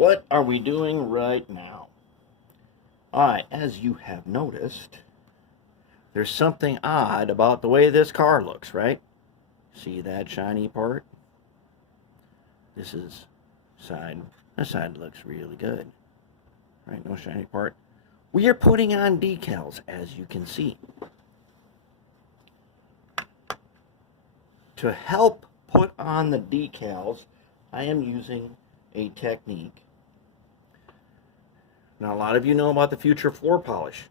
What are we doing right now? Alright, as you have noticed, there's something odd about the way this car looks, right? See that shiny part? This is side. This side looks really good. Right, no shiny part. We are putting on decals, as you can see. To help put on the decals, I am using a technique. Now, a lot of you know about the Future floor polish.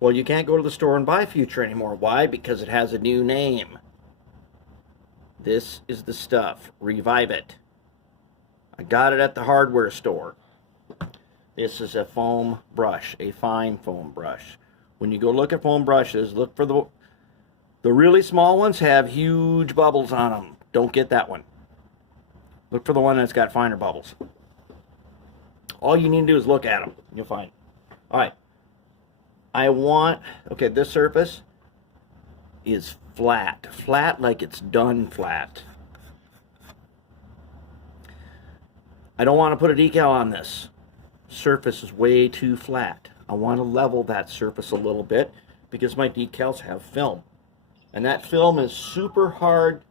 Well, you can't go to the store and buy Future anymore. Why? Because it has a new name. This is the stuff. Revive it. I got it at the hardware store. This is a foam brush, a fine foam brush. When you go look at foam brushes, look for the really small ones have huge bubbles on them. Don't get that one. Look for the one that's got finer bubbles. All you need to do is look at them. You'll find. All right. Okay, this surface is flat. Flat like it's done flat. I don't want to put a decal on this. Surface is way too flat. I want to level that surface a little bit because my decals have film. And that film is super hard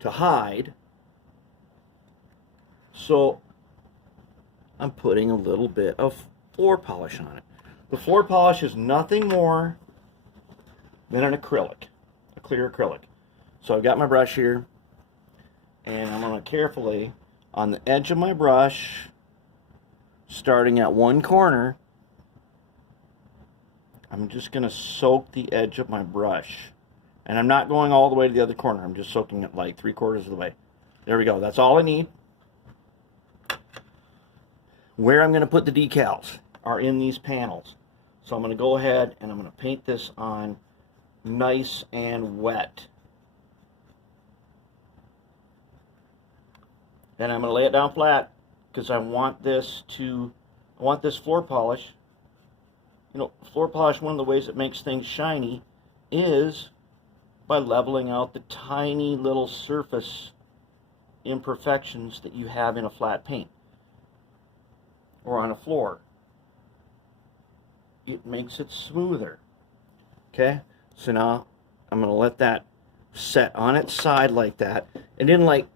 to hide. So I'm putting a little bit of floor polish on it. The floor polish is nothing more than an acrylic, a clear acrylic. So I've got my brush here, and I'm going to carefully, on the edge of my brush, starting at one corner, I'm just going to soak the edge of my brush. And I'm not going all the way to the other corner. I'm just soaking it like 3/4 of the way. There we go. That's all I need. Where I'm going to put the decals are in these panels. So I'm going to go ahead and I'm going to paint this on nice and wet. Then I'm going to lay it down flat because I want this floor polish. You know, floor polish, one of the ways it makes things shiny is by leveling out the tiny little surface imperfections that you have in a flat paint or on a floor. It makes it smoother. Okay, so now I'm going to let that set on its side like that, and in like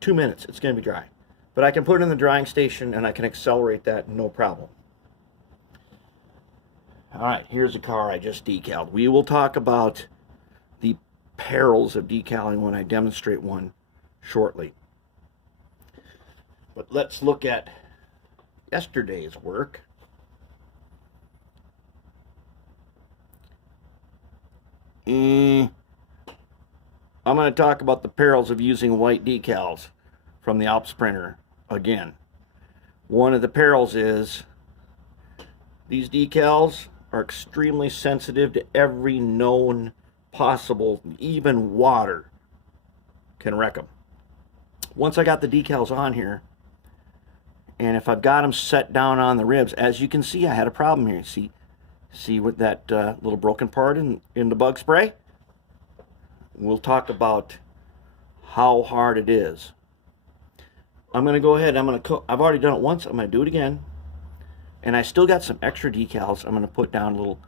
2 minutes it's going to be dry. But I can put it in the drying station and I can accelerate that no problem. Alright, here's a car I just decaled. We will talk about the perils of decaling when I demonstrate one shortly. But let's look at yesterday's work. I'm going to talk about the perils of using white decals from the Alps printer again. One of the perils is these decals are extremely sensitive to every known possible, even water can wreck them. Once I got the decals on here, and if I've got them set down on the ribs, as you can see, I had a problem here. See with that little broken part in the bug spray? We'll talk about how hard it is. I'm going to go ahead, I've already done it once, I'm going to do it again. And I still got some extra decals. I'm going to put down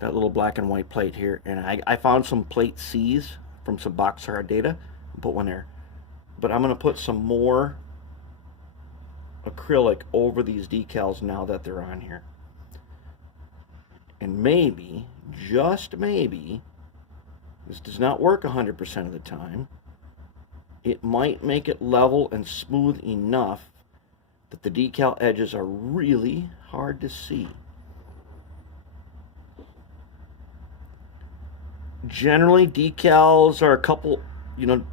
that little black and white plate here. And I found some plate C's from some boxcar data. Put one there. But I'm going to put some more acrylic over these decals now that they're on here. And maybe, just maybe, this does not work 100% of the time, it might make it level and smooth enough that the decal edges are really hard to see. Generally, decals are a couple, you know,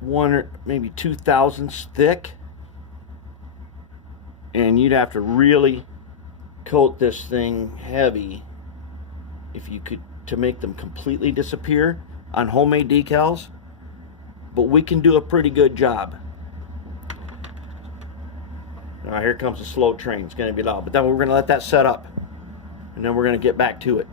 1 or maybe 2/1000 thick, and you'd have to really coat this thing heavy if you could, to make them completely disappear on homemade decals, but we can do a pretty good job. Now here comes a slow train. It's going to be loud, but then we're going to let that set up, and then we're going to get back to it.